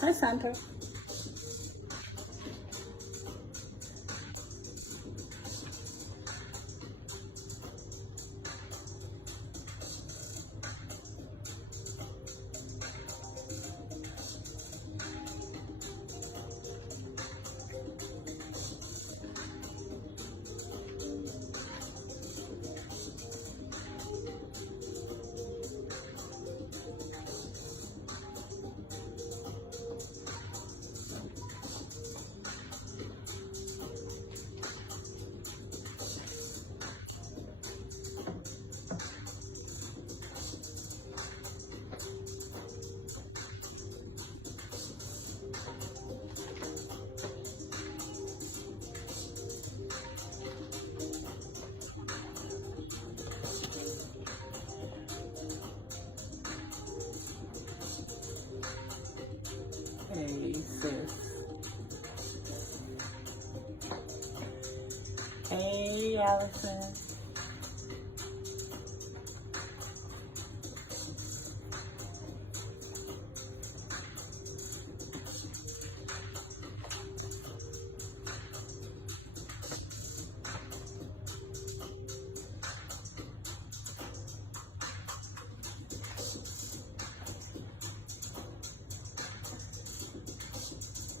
Hi, Santa. Hey, sis. Hey, Allison.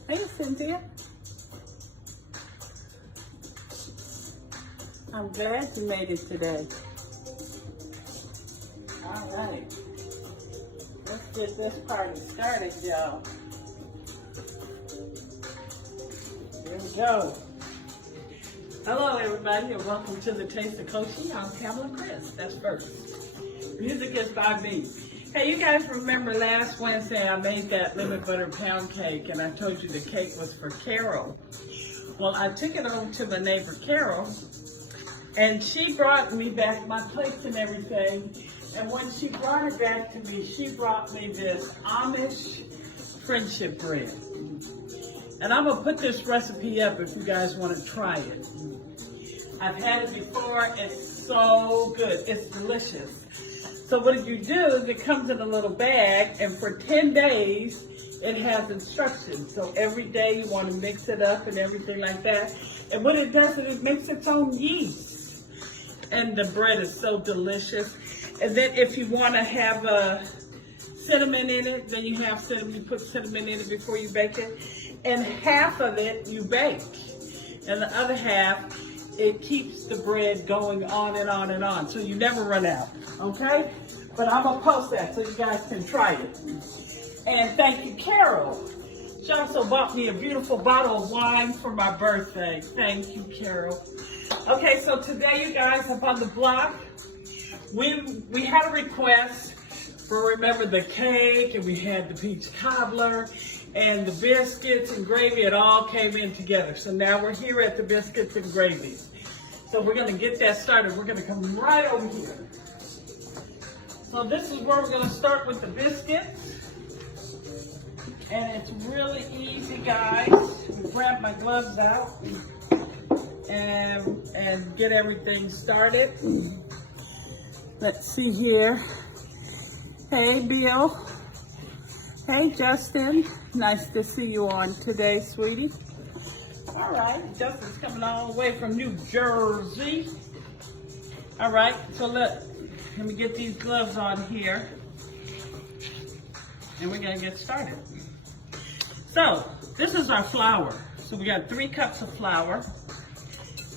Hey, Cynthia. I'm glad you made it today. All right. Let's get this party started, y'all. Here we go. Hello, everybody, and welcome to the Taste of CoShe's. I'm Pamela Chris. That's first. Music is by me. Hey, you guys remember last Wednesday I made that lemon butter pound cake, and I told you the cake was for Carol. Well, I took it over to my neighbor Carol, and she brought me back my plates and everything. And when she brought it back to me, she brought me this Amish friendship bread. And I'm gonna put this recipe up if you guys want to try it. I've had it before. It's so good. It's delicious. So what you do is it comes in a little bag, and for 10 days, it has instructions. So every day you want to mix it up and everything like that. And what it does is it makes its own yeast. And the bread is so delicious. And then if you want to have cinnamon in it, then you have cinnamon. You put cinnamon in it before you bake it. And half of it you bake. And the other half, it keeps the bread going on and on and on. So you never run out, okay? But I'm gonna post that so you guys can try it. And thank you, Carol. She also bought me a beautiful bottle of wine for my birthday. Thank you, Carol. Okay, so today, you guys, up on the block, we had a request for, remember, the cake, and we had the peach cobbler, and the biscuits and gravy. It all came in together. So now we're here at the biscuits and gravy. So we're gonna get that started. We're gonna come right over here. So this is where we're gonna start with the biscuits. And it's really easy, guys. Grab my gloves out and get everything started. Let's see here. Hey, Bill. Hey, Justin. Nice to see you on today, sweetie. All right, Justin's coming all the way from New Jersey. All right, so let me get these gloves on here. And we're gonna get started. So, this is our flour. So we got 3 cups of flour.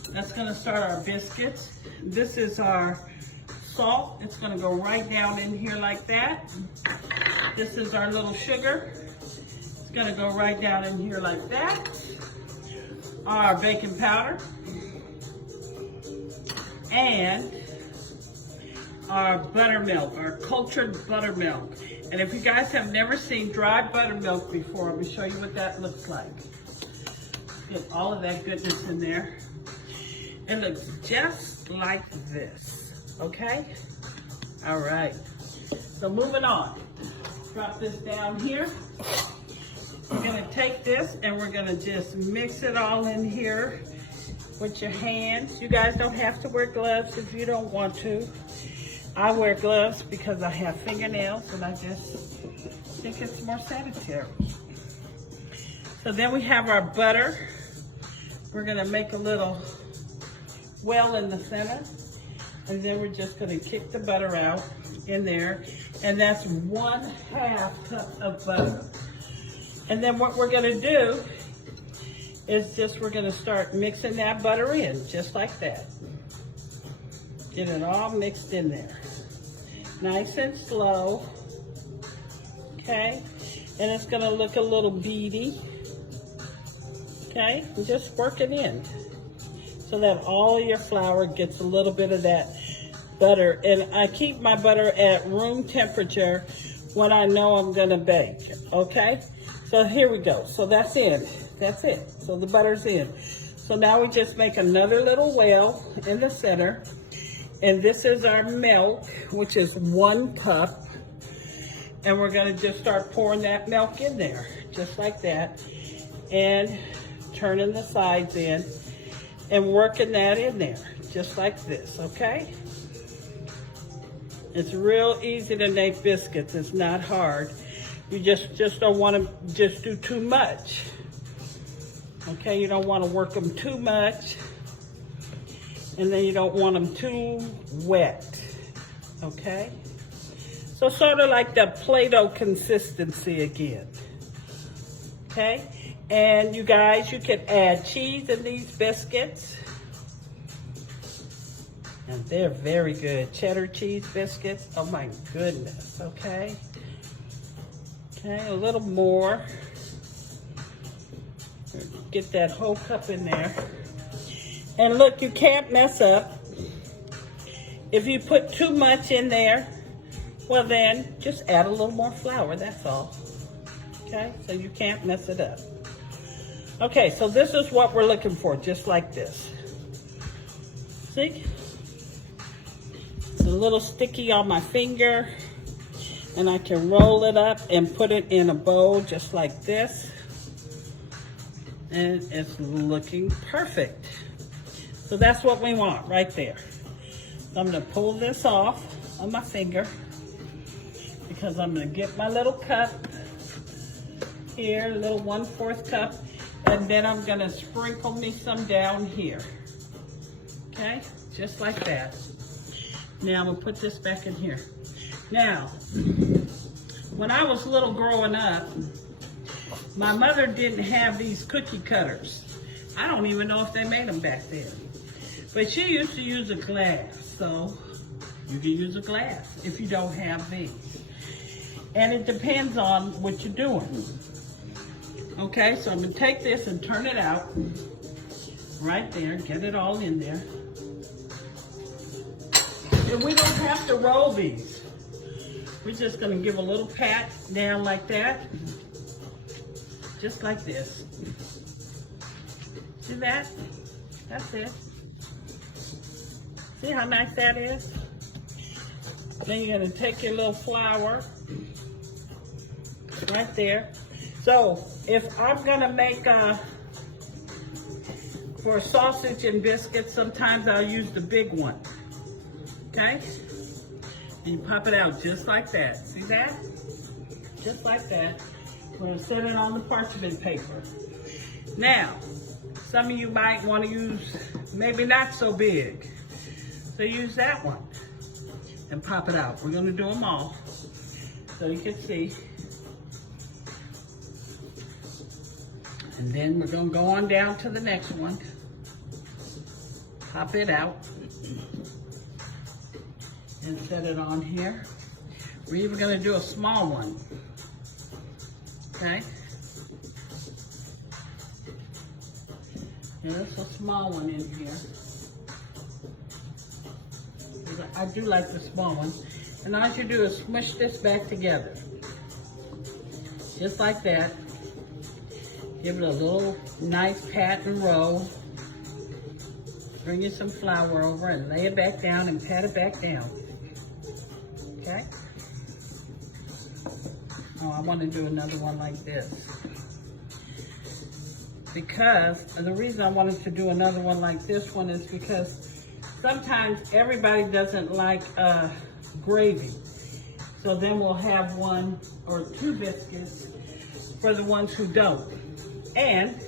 That's gonna start our biscuits. This is our salt. It's gonna go right down in here like that. This is our little sugar. It's gonna go right down in here like that. Our baking powder. And our buttermilk, our cultured buttermilk. And if you guys have never seen dried buttermilk before, let me show you what that looks like. Get all of that goodness in there. It looks just like this, okay? All right, so moving on. Drop this down here. We're gonna take this and we're gonna just mix it all in here with your hands. You guys don't have to wear gloves if you don't want to. I wear gloves because I have fingernails and I just think it's more sanitary. So then we have our butter. We're gonna make a little well in the center. And then we're just gonna kick the butter out in there. And that's 1/2 cup of butter. And then what we're gonna do is we're gonna start mixing that butter in, just like that. Get it all mixed in there. Nice and slow, okay? And it's gonna look a little beady, okay? And just work it in so that all your flour gets a little bit of that butter. And I keep my butter at room temperature when I know I'm gonna bake, okay? So here we go. So that's in. That's it. So the butter's in. So now we just make another little well in the center. And this is our milk, which is 1 cup. And we're gonna just start pouring that milk in there, just like that. And turning the sides in and working that in there, just like this, okay? It's real easy to make biscuits. It's not hard. You just don't want to just do too much. Okay, you don't want to work them too much. And then you don't want them too wet. Okay? So sort of like the Play-Doh consistency again. Okay? And you guys, you can add cheese in these biscuits. And they're very good. Cheddar cheese biscuits. Oh my goodness. Okay? Okay, a little more. Get that whole cup in there. And look, you can't mess up. If you put too much in there, well then, just add a little more flour, that's all. Okay, so you can't mess it up. Okay, so this is what we're looking for, just like this. See? It's a little sticky on my finger, and I can roll it up and put it in a bowl just like this. And it's looking perfect. So that's what we want right there. So I'm gonna pull this off on my finger because I'm gonna get my little cup here, a little 1/4 cup, and then I'm gonna sprinkle me some down here. Okay, just like that. Now I'm gonna put this back in here. Now, when I was little growing up, my mother didn't have these cookie cutters. I don't even know if they made them back then. But she used to use a glass, so you can use a glass if you don't have these. And it depends on what you're doing. Okay, so I'm gonna take this and turn it out right there, get it all in there. And we don't have to roll these. We're just gonna give a little pat down like that. Just like this. See that? That's it. See how nice that is? Then you're gonna take your little flour right there. So if I'm gonna make for sausage and biscuits, sometimes I'll use the big one. Okay? And you pop it out just like that. See that? Just like that. We're gonna set it on the parchment paper. Now, some of you might want to use maybe not so big. So use that one and pop it out. We're gonna do them all so you can see. And then we're gonna go on down to the next one. Pop it out and set it on here. We're even gonna do a small one. Okay? Yeah, there's a small one in here. I do like the small one. And all you do is smush this back together. Just like that. Give it a little nice pat and roll. Bring you some flour over and lay it back down and pat it back down. Okay? Oh, I want to do another one like this. Because the reason I wanted to do another one like this one is because sometimes everybody doesn't like gravy. So then we'll have 1 or 2 biscuits for the ones who don't. And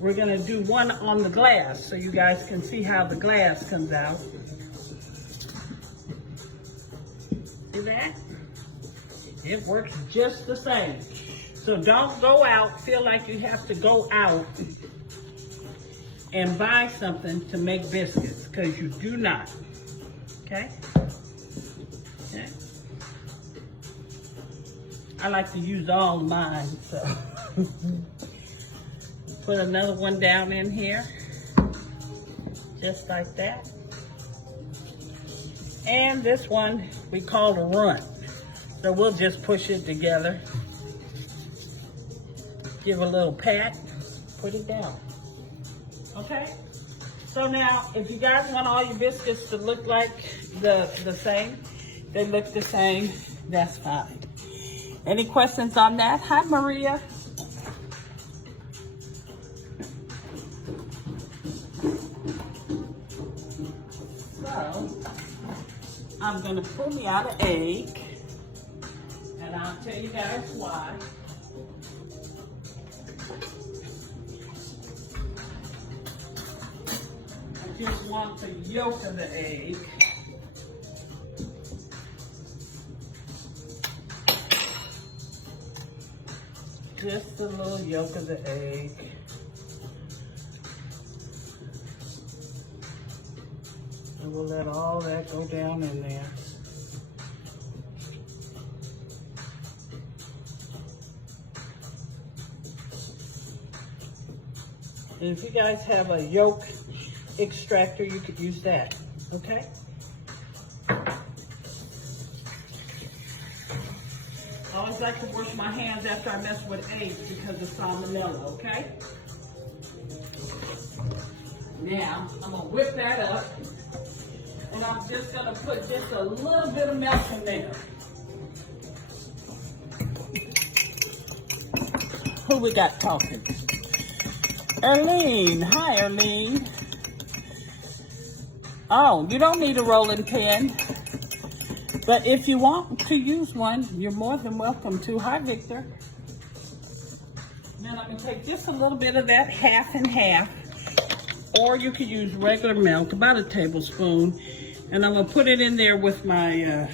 we're gonna do one on the glass so you guys can see how the glass comes out. See that? It works just the same. So don't go out, feel like you have to go out and buy something to make biscuits, because you do not. Okay? Okay. I like to use all mine, so. Put another one down in here, just like that. And this one we call the run. So we'll just push it together. Give a little pat, put it down. Okay? So now, if you guys want all your biscuits to look like the same, they look the same, that's fine. Any questions on that? Hi, Maria. So, I'm gonna pull me out an egg, and I'll tell you guys why. I just want the yolk of the egg. Just the little yolk of the egg. And we'll let all that go down in there. And if you guys have a yolk extractor, you could use that, okay? I always like to wash my hands after I mess with eggs because of salmonella, okay? Now, I'm gonna whip that up, and I'm just gonna put just a little bit of milk in there. Who we got talking? Erlene. Hi, Erlene. Oh, you don't need a rolling pin. But if you want to use one, you're more than welcome to. Hi, Victor. Then I'm going to take just a little bit of that, half and half. Or you could use regular milk, about a tablespoon. And I'm going to put it in there with my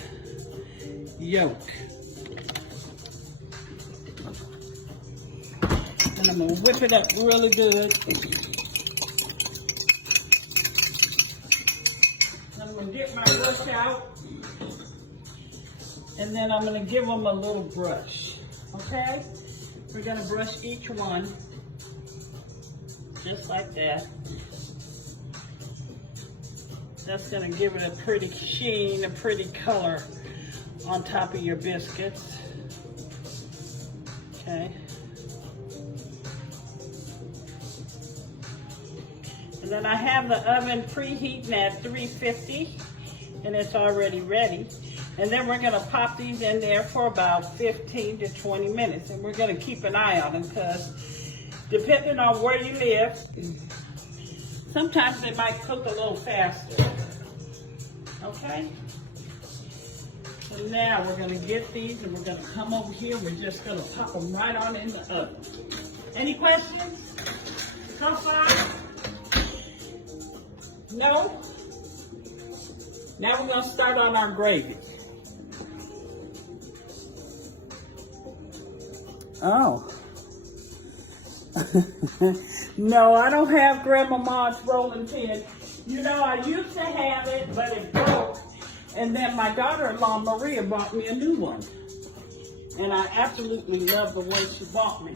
yolk. And I'm going to whip it up really good. I'm going to get my brush out. And then I'm going to give them a little brush. Okay? We're going to brush each one. Just like that. That's going to give it a pretty sheen, a pretty color on top of your biscuits. Okay. And then I have the oven preheating at 350, and it's already ready. And then we're gonna pop these in there for about 15 to 20 minutes. And we're gonna keep an eye on them because depending on where you live, sometimes they might cook a little faster. Okay? So now we're gonna get these and we're gonna come over here. We're just gonna pop them right on in the oven. Any questions so far? No? Now we're gonna start on our gravy. Oh. No, I don't have Grandmama's rolling pin. You know, I used to have it, but it broke. And then my daughter-in-law, Maria, bought me a new one. And I absolutely love the way she bought me.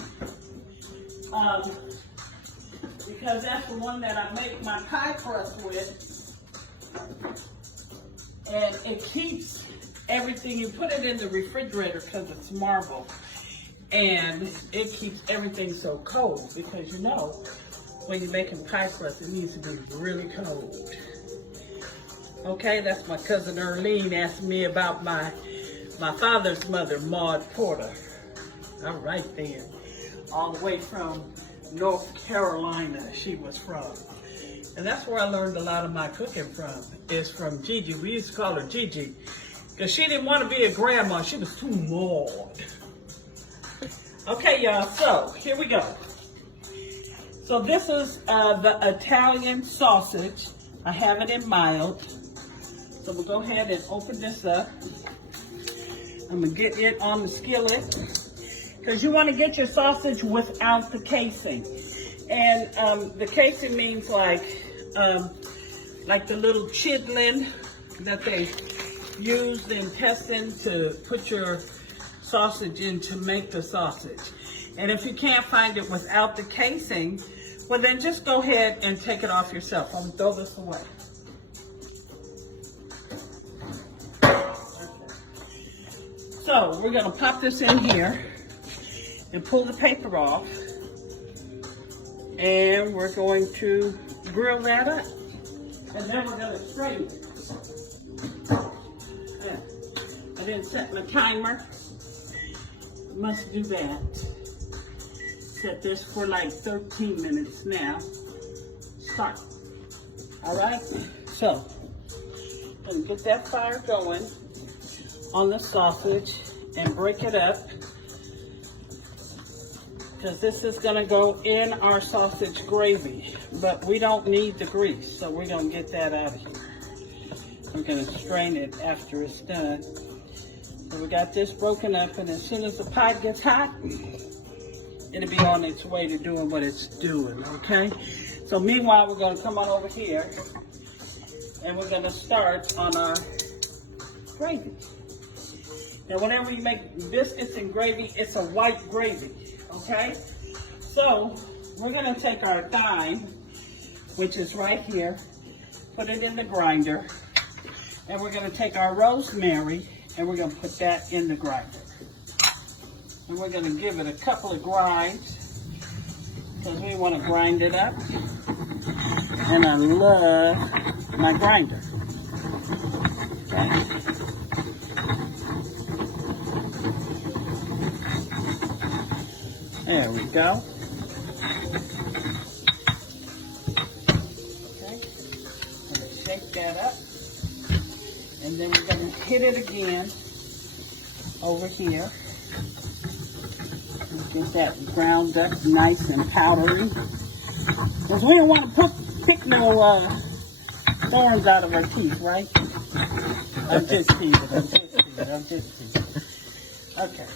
Because that's the one that I make my pie crust with. And it keeps everything, you put it in the refrigerator because it's marble. And it keeps everything so cold because you know, when you're making pie crust, it needs to be really cold. Okay, that's my cousin Erlene asked me about my father's mother, Maud Porter. All right then, all the way from North Carolina she was from. And that's where I learned a lot of my cooking from, is from Gigi. We used to call her Gigi because she didn't want to be a grandma. She was too maud. Okay, y'all, so here we go. So this is the Italian sausage. I have it in mild. So we'll go ahead and open this up. I'm gonna get it on the skillet because you want to get your sausage without the casing. And the casing means like the little chitlin that they use the intestine to put your sausage in to make the sausage. And if you can't find it without the casing, well then just go ahead and take it off yourself. I'm gonna throw this away. So we're gonna pop this in here and pull the paper off. And we're going to grill that up. And then we're gonna strain it. Yeah. I didn't set my timer. Must do that. Set this for like 13 minutes now. Start. All right. So, I'm gonna get that fire going on the sausage and break it up because this is gonna go in our sausage gravy, but we don't need the grease, so we're gonna get that out of here. We're gonna strain it after it's done. So we got this broken up, and as soon as the pot gets hot, it'll be on its way to doing what it's doing, okay? So meanwhile, we're gonna come on over here, and we're gonna start on our gravy. Now, whenever you make biscuits and gravy, it's a white gravy, okay? So we're gonna take our thyme, which is right here, put it in the grinder, and we're gonna take our rosemary, and we're gonna put that in the grinder. And we're gonna give it a couple of grinds because we wanna grind it up. And I love my grinder. Okay. There we go. Okay. Gonna shake that up. And then we're gonna hit it again over here. Get that ground up nice and powdery. Because we don't want to pick no thorns out of our teeth, right? I'm just teasing. Okay.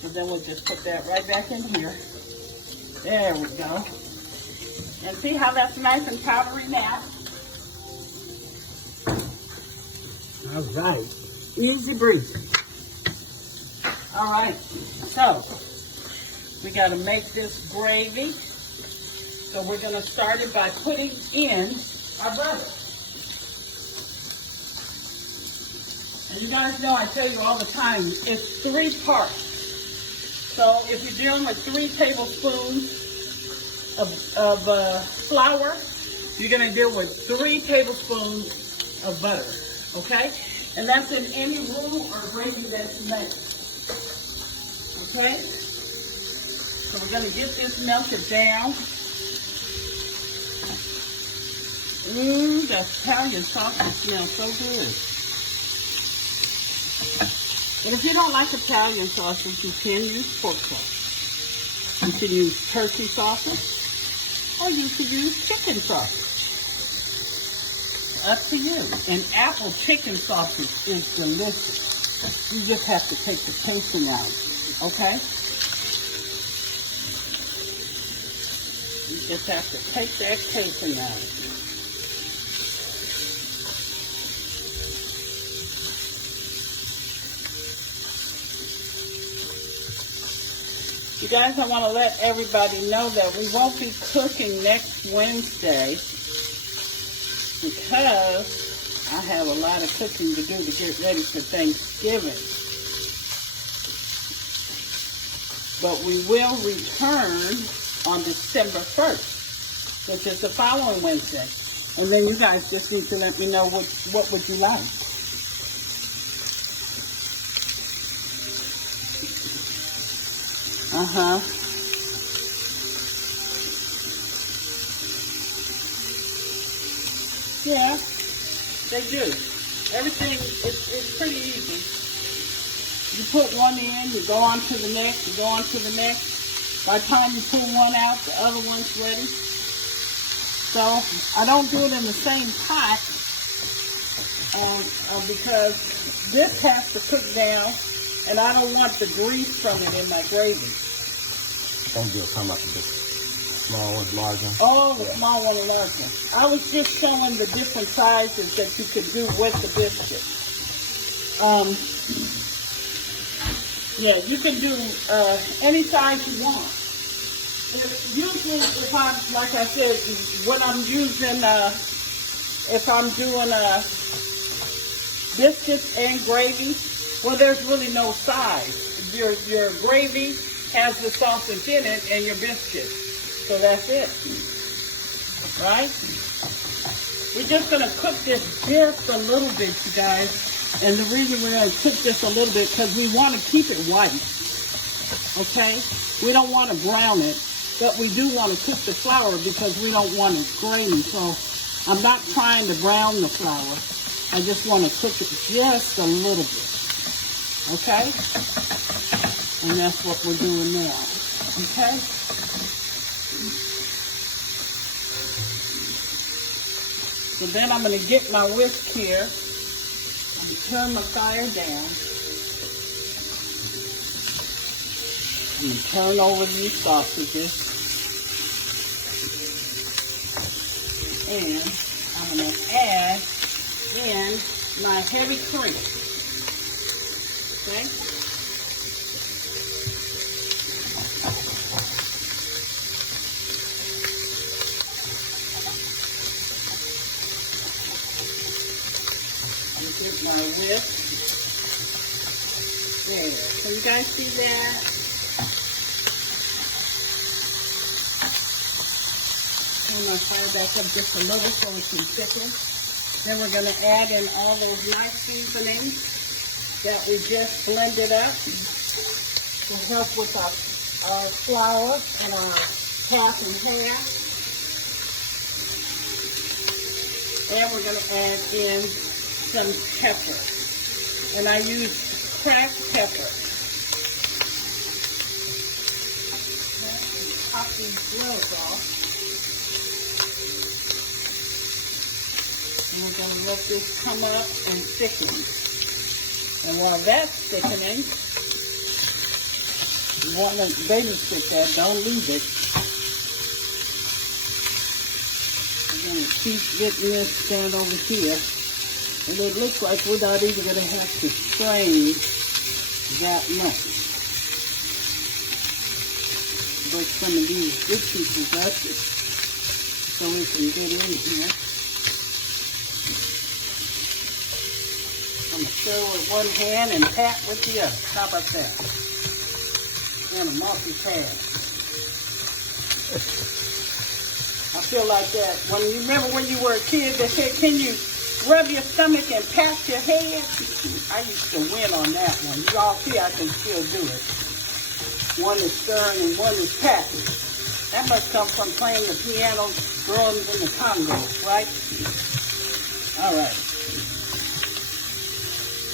So then we'll just put that right back in here. There we go. And see how that's nice and powdery now? All right. Easy breezy. All right. So, we got to make this gravy. So we're going to start it by putting in our butter. And you guys know I tell you all the time, it's 3 parts. So if you're dealing with 3 tablespoons of flour, you're going to deal with 3 tablespoons of butter, okay? And that's in any roux or gravy that you make, okay? So we're going to get this melted down. That Italian sausage smells so good. And if you don't like Italian sausage, you can use pork sauce. You can use turkey sausage, or you can use chicken sausage. Up to you. And apple chicken sausage is delicious. You just have to take the casing out, okay? You just have to take that casing out. You guys, I want to let everybody know that we won't be cooking next Wednesday because I have a lot of cooking to do to get ready for Thanksgiving. But we will return on December 1st, which is the following Wednesday. And then you guys just need to let me know what would you like. Uh-huh. Yeah, they do. Everything, it's pretty easy. You put one in, you go on to the next, you go on to the next. By the time you pull one out, the other one's ready. So I don't do it in the same pot because this has to cook down, and I don't want the grease from it in my gravy. Don't do it. Talking about the small one, large one. Oh, the small one and large one. I was just showing the different sizes that you could do with the biscuit. Yeah, you can do any size you want. Usually, if I'm, like I said, when I'm using, if I'm doing biscuits and gravy, well, there's really no size. Your gravy has the sausage in it and your biscuits. So that's it. Right? We're just going to cook this just a little bit, you guys. And the reason we're going to cook this a little bit because we want to keep it white. Okay? We don't want to brown it, but we do want to cook the flour because we don't want it grainy. So I'm not trying to brown the flour. I just want to cook it just a little bit. Okay? And that's what we're doing now. Okay? So then I'm going to get my whisk here and turn my fire down. I'm going to turn over these sausages. And I'm going to add in my heavy cream. Okay? Get my whisk. There. Can you guys see that? Turn my fire back up just a little so it can thicken. Then we're going to add in all those nice seasonings that we just blended up to help with our flour and our half and half. And we're going to add in some pepper, and I use cracked pepper. Pop these grills off, and we're going to let this come up and thicken. And while that's thickening, you want to babysit that, don't leave it. We're going to keep getting this stand over here. And it looks like we're not even going to have to strain that much. Break some of these good pieces up so we can get in here. I'm going to stir with one hand and pat with the other. How about that? And a multi-task. I feel like that. You remember when you were a kid, they said, can you rub your stomach and pat your head? I used to win on that one. You all see I can still do it. One is stirring and one is patting. That must come from playing the piano growing in the Congo, right? All right.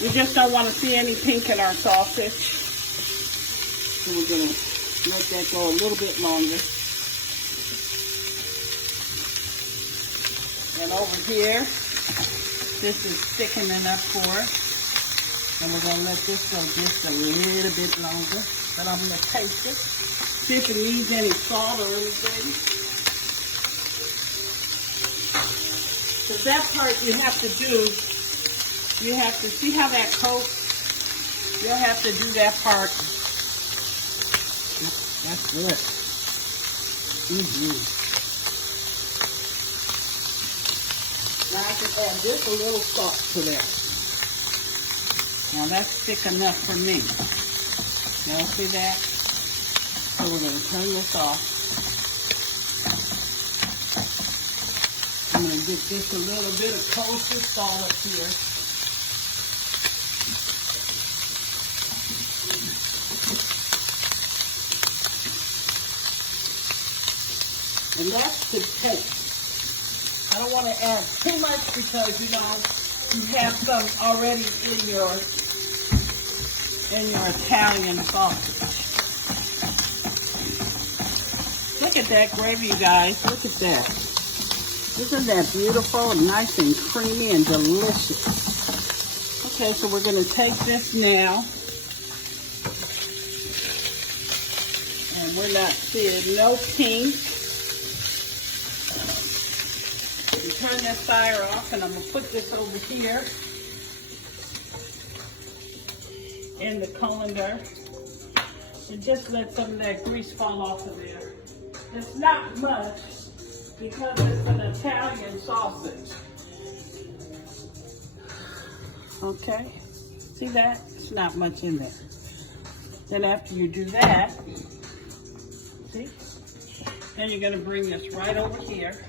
We just don't want to see any pink in our sausage. So we're going to let that go a little bit longer. And over here, this is thickening up for us. And we're going to let this go just a little bit longer. But I'm going to taste it. See if it needs any salt or anything. Because that part you have to do, you have to see how that coats. You'll have to do that part. That's good. Now I can add just a little salt to that. Now that's thick enough for me. Y'all see that? So we're going to turn this off. I'm going to get just a little bit of kosher salt up here. And that's to taste. I don't want to add too much because, you know, you have some already in your and your Italian sausage. Look at that gravy, you guys. Look at that. Isn't that beautiful? Nice and creamy and delicious. Okay, so we're going to take this now. And we're not seeing no pink. You turn this fire off, and I'm going to put this over here in the colander. And just let some of that grease fall off of there. It's not much because it's an Italian sausage. Okay, see that? It's not much in there. Then after you do that, see? Then you're gonna bring this right over here.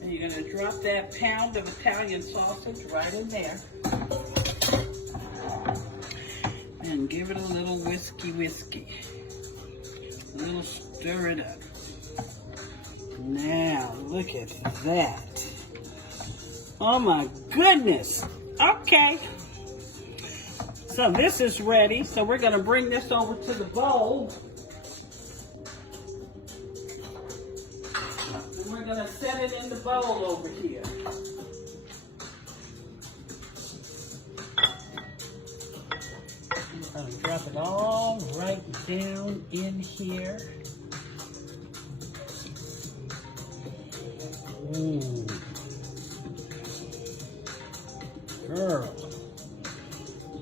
And you're gonna drop that pound of Italian sausage right in there. And give it a little whiskey. A little stir it up. Now, look at that. Oh my goodness. Okay. So this is ready. So we're going to bring this over to the bowl. And we're going to set it in the bowl over here. I'm going to drop it all right down in here. Ooh. Girl.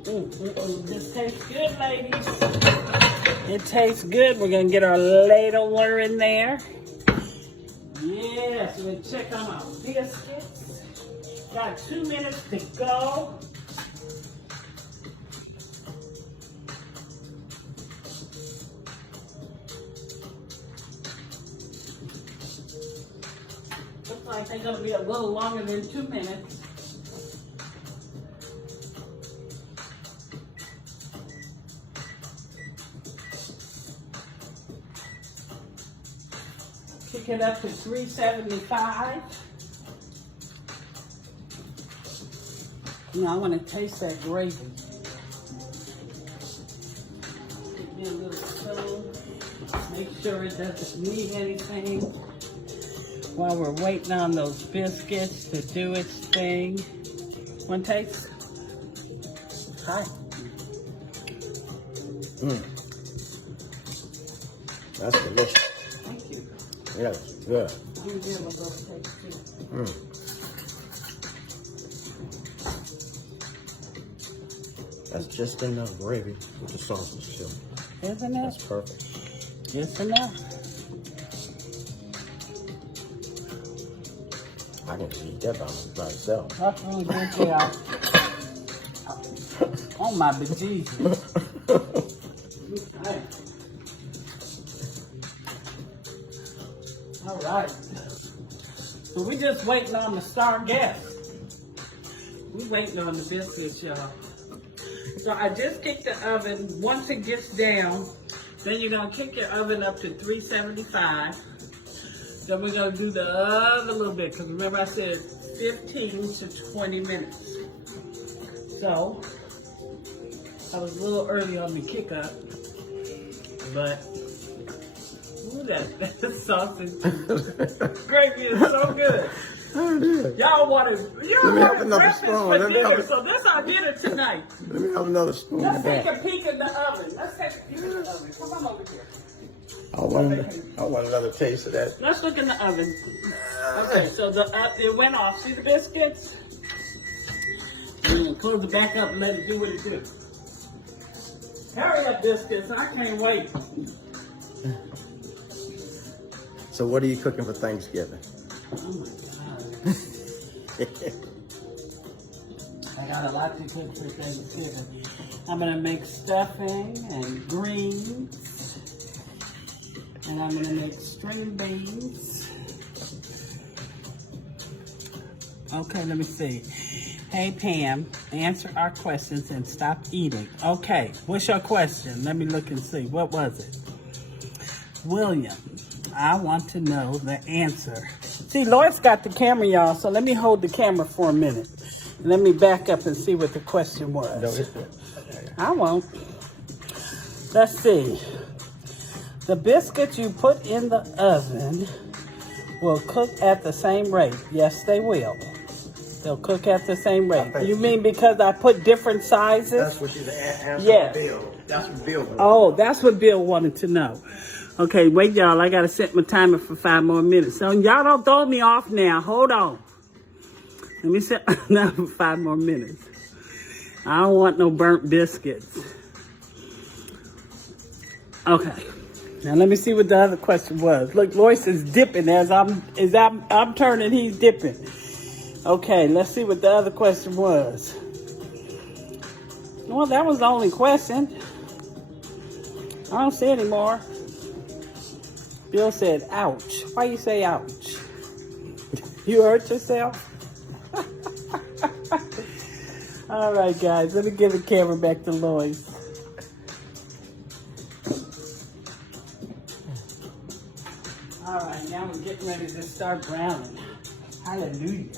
This tastes good, ladies. It tastes good. We're going to get our ladler in there. Yes, we're going to check on our biscuits. Got 2 minutes to go. Looks like they're going to be a little longer than 2 minutes. Kick it up to 375. Now I want to taste that gravy. Give me a little spoon. Make sure it doesn't need anything. While we're waiting on those biscuits to do its thing. One taste? Hi. That's delicious. Thank you. Yeah, good. I'm gonna give it a little taste too. That's just enough gravy with the sausage too. Isn't it? That's perfect. Just enough. I can eat that by itself. That's really good, yeah. Oh my bejesus. Okay. All right. So we just waiting on the star guest. We waiting on the biscuits, y'all. So I just kicked the oven. Once it gets down, then you're gonna kick your oven up to 375. Then we're gonna do the other little bit, because remember I said 15 to 20 minutes. So, I was a little early on the kick up, but, ooh, that sausage gravy is so good. Y'all wanted breakfast for dinner, so this our dinner tonight. Let me have another spoon. Let's take a peek in the oven. Let's take a peek in the oven. Come on over here. I want another taste of that. Let's look in the oven. Okay, so it went off. See the biscuits? And close it back up and let it do what it do. Hurry up, biscuits. I can't wait. So what are you cooking for Thanksgiving? Oh my God. I got a lot to cook for Thanksgiving. I'm going to make stuffing and greens. And I'm going to make string beans. Okay, let me see. Hey, Pam, answer our questions and stop eating. Okay, what's your question? Let me look and see. What was it? William, I want to know the answer. See, Lloyd's got the camera, y'all, so let me hold the camera for a minute. Let me back up and see what the question was. No, it's good. I won't. Let's see. The biscuits you put in the oven will cook at the same rate. Yes, they will. They'll cook at the same rate. You mean because I put different sizes? That's what she's asking Yes. Bill. That's what Bill wanted. Oh, that's what Bill wanted to know. Okay, wait, y'all. I got to set my timer for 5 more minutes. So y'all don't throw me off now. Hold on. Let me set that for 5 more minutes. I don't want no burnt biscuits. Okay. Now let me see what the other question was. Look, Lois is dipping as I'm turning, he's dipping. Okay, let's see what the other question was. Well, that was the only question. I don't see any more. Bill said, ouch. Why you say ouch? You hurt yourself? All right, guys, let me give the camera back to Lois. All right, now we're getting ready to start browning. Hallelujah.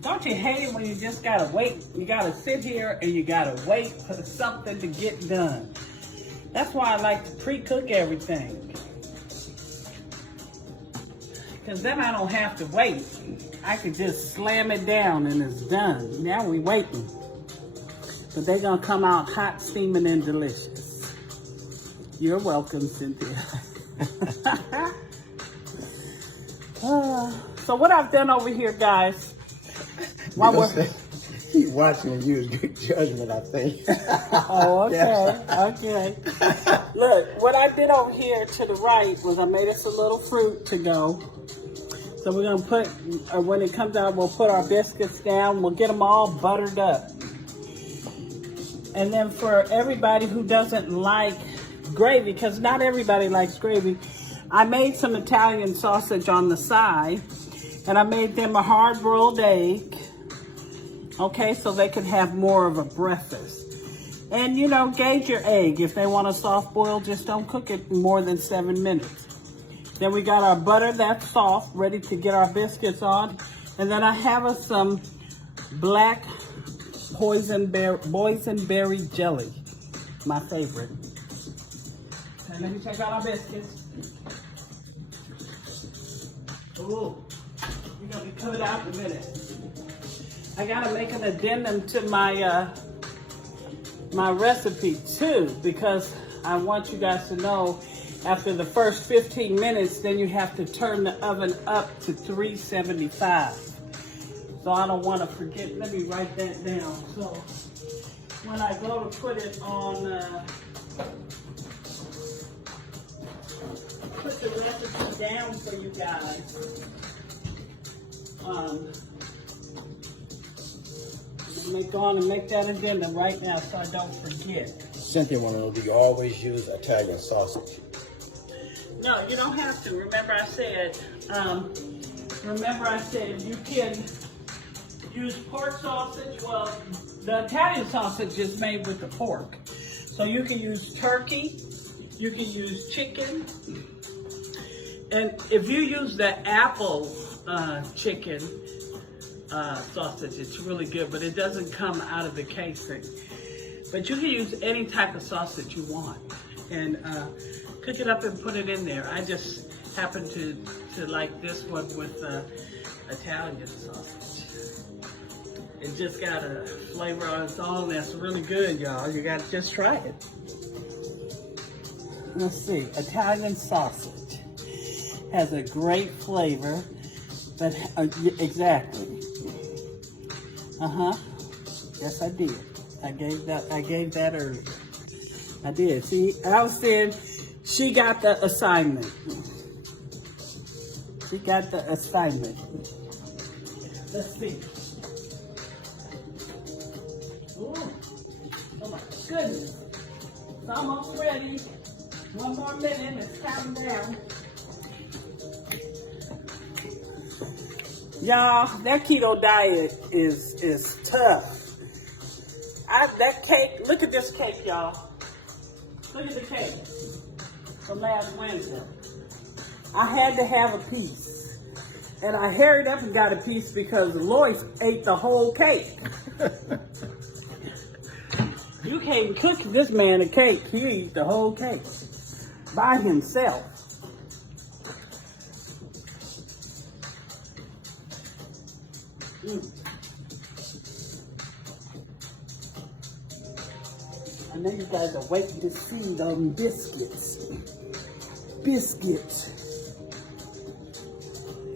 Don't you hate it when you just gotta wait? You gotta sit here and you gotta wait for something to get done. That's why I like to pre-cook everything. Because then I don't have to wait. I could just slam it down and it's done. Now we waiting. But they're gonna come out hot, steaming, and delicious. You're welcome, Cynthia. So what I've done over here, guys, while we're... He's watching and use good judgment, I think. Oh, okay, okay. Look, what I did over here to the right was I made us a little fruit to go. So we're gonna put, when it comes out, we'll put our biscuits down. We'll get them all buttered up. And then for everybody who doesn't like gravy, because not everybody likes gravy, I made some Italian sausage on the side, and I made them a hard-boiled egg. Okay, so they could have more of a breakfast. And, you know, gauge your egg. If they want a soft boil, just don't cook it more than 7 minutes. Then we got our butter that's soft, ready to get our biscuits on. And then I have us some black boysenberry jelly, my favorite. And let me check out our biscuits. Ooh, we're gonna be coming out in a minute. I gotta make an addendum to my my recipe too, because I want you guys to know after the first 15 minutes, then you have to turn the oven up to 375. So I don't want to forget. Let me write that down. So when I go to put it on, put the recipe down for you guys. Go on and make that addendum right now so I don't forget. Cynthia wanted to know, do you always use Italian sausage? No, you don't have to. Remember I said you can use pork sausage. Well, the Italian sausage is made with the pork. So you can use turkey, you can use chicken. And if you use the apple chicken sausage, it's really good, but it doesn't come out of the casing. But you can use any type of sausage you want. And cook it up and put it in there. I just happen to like this one with Italian sausage. It just got a flavor on its own that's really good, y'all. You gotta just try it. Let's see, Italian sausage has a great flavor, but exactly. Yes, I did. I gave that earlier. I did. See, I was saying she got the assignment. She got the assignment. Let's see. Ooh. Oh my goodness. It's almost ready. 1 more minute, it's counting down. Y'all, that keto diet is tough. That cake, look at this cake, y'all. Look at the cake from last Wednesday. I had to have a piece. And I hurried up and got a piece because Lois ate the whole cake. You can't cook this man a cake. He ate the whole cake by himself. I know you guys are waiting to see them biscuits. Biscuits.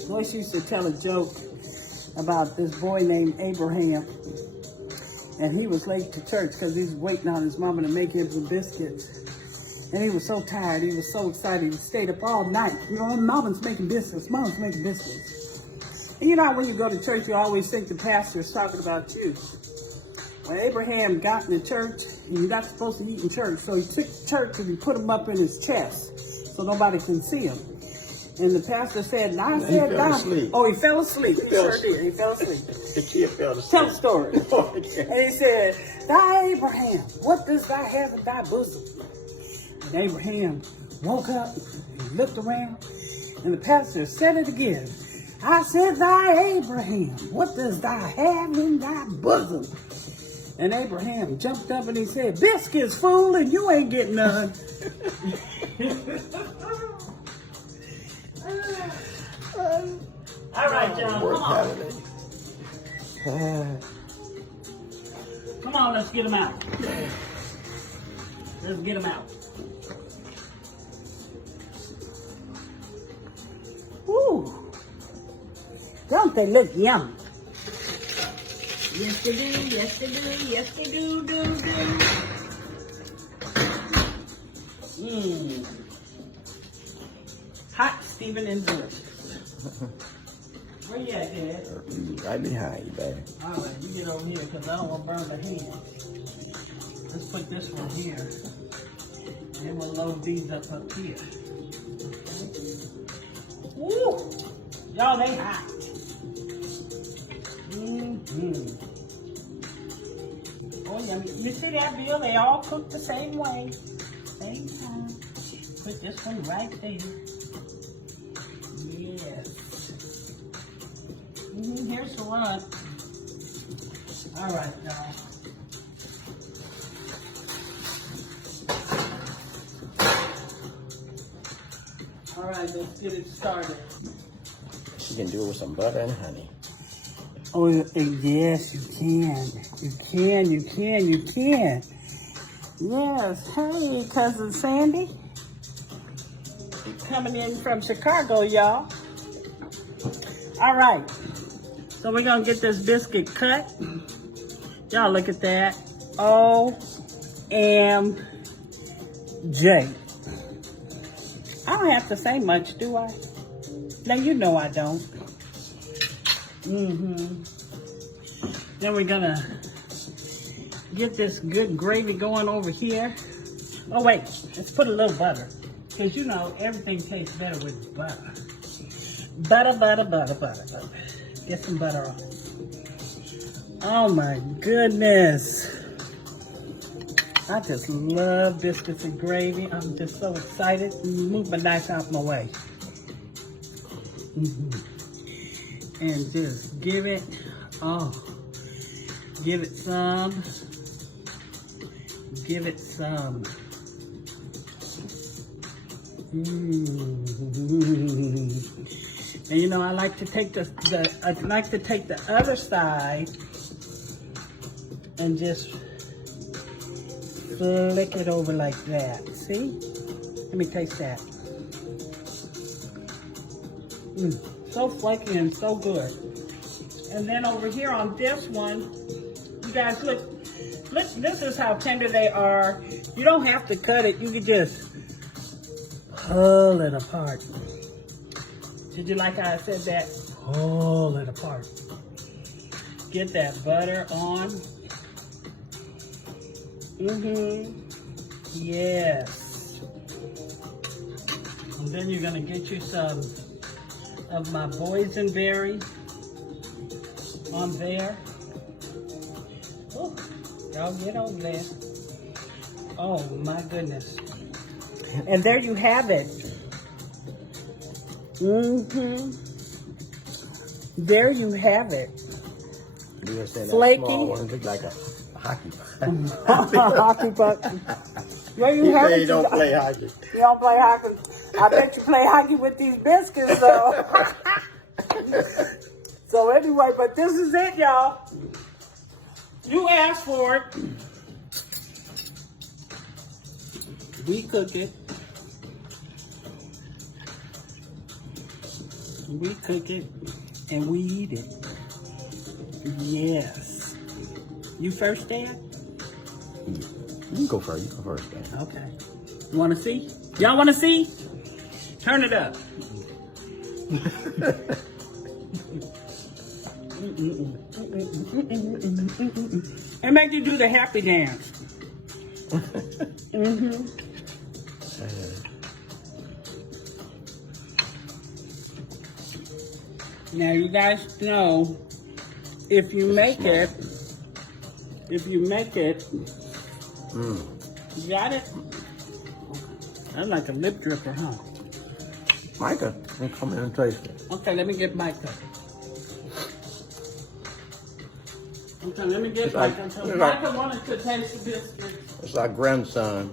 Lois used to tell a joke about this boy named Abraham. And he was late to church because he was waiting on his mama to make him some biscuits. And he was so tired, he was so excited, he stayed up all night. You know, mama's making biscuits, mama's making biscuits. And you know, when you go to church, you always think the pastor's talking about you. When Abraham got in the church, you're not supposed to eat in church, so he took church and he put him up in his chest so nobody can see him. And the pastor said, "Now I said down." Oh, he fell asleep. He sure did. He fell asleep. The kid fell asleep. Tell the story. And he said, "Thy Abraham, what does thou have in thy bosom?" And Abraham woke up, he looked around, and the pastor said it again. "I said, thy Abraham, what does thou have in thy bosom?" And Abraham jumped up and he said, "Biscuits, fool, and you ain't getting none." All right, y'all, come on. Come on, let's get them out. Let's get them out. Woo! Don't they look yummy? Yes, they do. Yes, they do. Yes, they do. Mmm. Hot, Stephen, and delicious. Where you at, Dad? Right behind you, baby. All right, you get over here because I don't want to burn my hand. Let's put this one here. And then we'll load these up here. Woo! Y'all, they hot. Oh, yeah. You see that, Bill? They all cook the same way. Same time. Put this one right there. Yes. Here's the one. All right, y'all. All right, let's get it started. You can do it with some butter and honey. Oh, yes, you can. You can. Yes. Hey, Cousin Sandy. Coming in from Chicago, y'all. All right. So we're going to get this biscuit cut. Y'all look at that. OMG. I don't have to say much, do I? Now, you know I don't. Then we're going to get this good gravy going over here. Oh, wait. Let's put a little butter. Because, you know, everything tastes better with butter. Butter. Get some butter on it. Oh, my goodness. I just love biscuits and gravy. I'm just so excited. Move my knife out my way. And just give it, give it some. Give it some. And you know, I like to take the other side and just flick it over like that. See? Let me taste that. So flaky and so good. And then over here on this one, you guys look, this is how tender they are. You don't have to cut it. You can just pull it apart. Did you like how I said that? Pull it apart. Get that butter on. Yes. And then you're gonna get you some of my boysenberry on there. Oh, y'all get over there. Oh my goodness. And there you have it. There you have it. You understand that Flaky. small one look like a hockey puck. Hockey puck. Well, you He have say it. he don't play hockey. You don't play hockey. I bet you play hockey with these biscuits, though. So anyway, but this is it, y'all. You asked for it. We cook it. We cook it and we eat it. Yes. You first, Dad? You can go first. You go first, man. Okay. You want to see? Y'all want to see? Turn it up. And make you do the happy dance. Now you guys know if you make it, you got it? That's like a lip dripper, huh? Micah, come in and taste it. Okay, let me get Micah. Okay, let me get It's like- Micah. So it's like- Micah wanted to taste the biscuits. It's our grandson.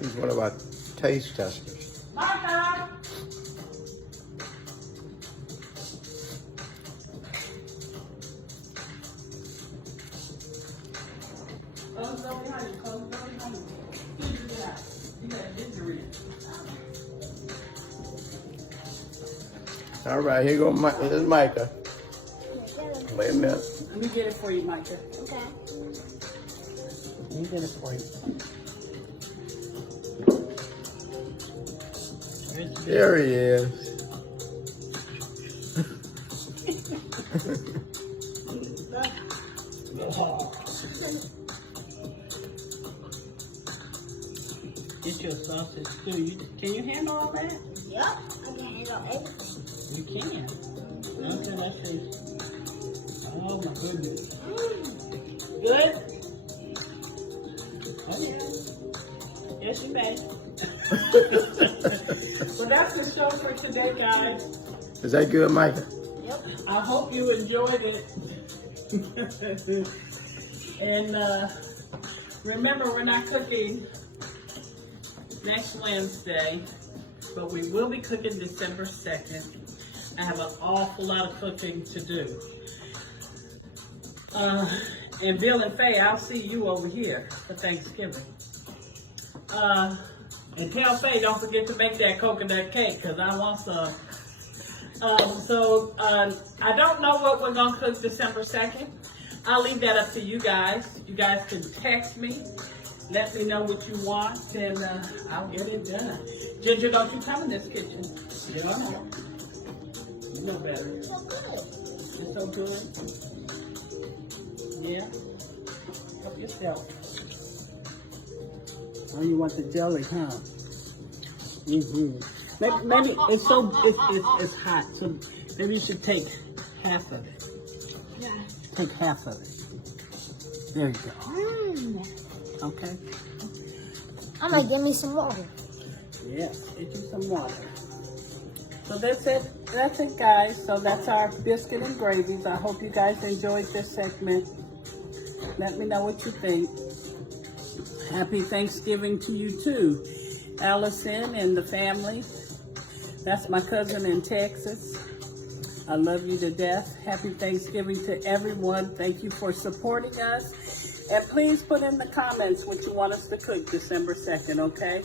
He's one of our taste testers. Micah! Close the door behind you. Close the door behind you. Get out. You got injury. All right, here go here's Micah. Wait a minute. Let me get it for you, Micah. Okay. Let me get it for you. There he is. Get your sausage too. Can you handle all that? Yep. I can handle everything. You can. Okay, let's see. Oh my goodness. Good? Oh yeah. Yes, you may. So that's the show for today, guys. Is that good, Micah? Yep. I hope you enjoyed it. And remember, we're not cooking next Wednesday, but we will be cooking December 2nd. I have an awful lot of cooking to do. And Bill and Faye, I'll see you over here for Thanksgiving. And tell Faye, don't forget to make that coconut cake, because I want some. I don't know what we're going to cook December 2nd. I'll leave that up to you guys. You guys can text me. Let me know what you want, and I'll get it done. Ginger, don't you come in this kitchen. You don't know. You know better. It's so good. It's so good. Yeah. Help yourself. Oh, you want the jelly, huh? Mm-hmm. Maybe it's so it's hot, so maybe you should take half of it. Yeah. Take half of it. There you go. Okay. I'm gonna give me some water. Yes, get you some water. So that's it. That's it, guys. So that's our biscuit and gravies. I hope you guys enjoyed this segment. Let me know what you think. Happy Thanksgiving to you too, Allison and the family. That's my cousin in Texas. I love you to death. Happy Thanksgiving to everyone. Thank you for supporting us. And please put in the comments what you want us to cook December 2nd, okay?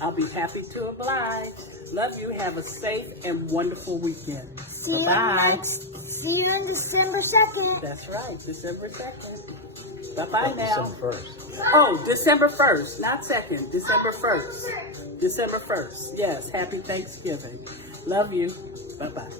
I'll be happy to oblige. Love you. Have a safe and wonderful weekend. Bye-bye. See you on December 2nd. That's right, December 2nd. Bye-bye now. December 1st. Oh, December 1st, not 2nd. December 1st. December 1st. Yes, happy Thanksgiving. Love you. Bye-bye.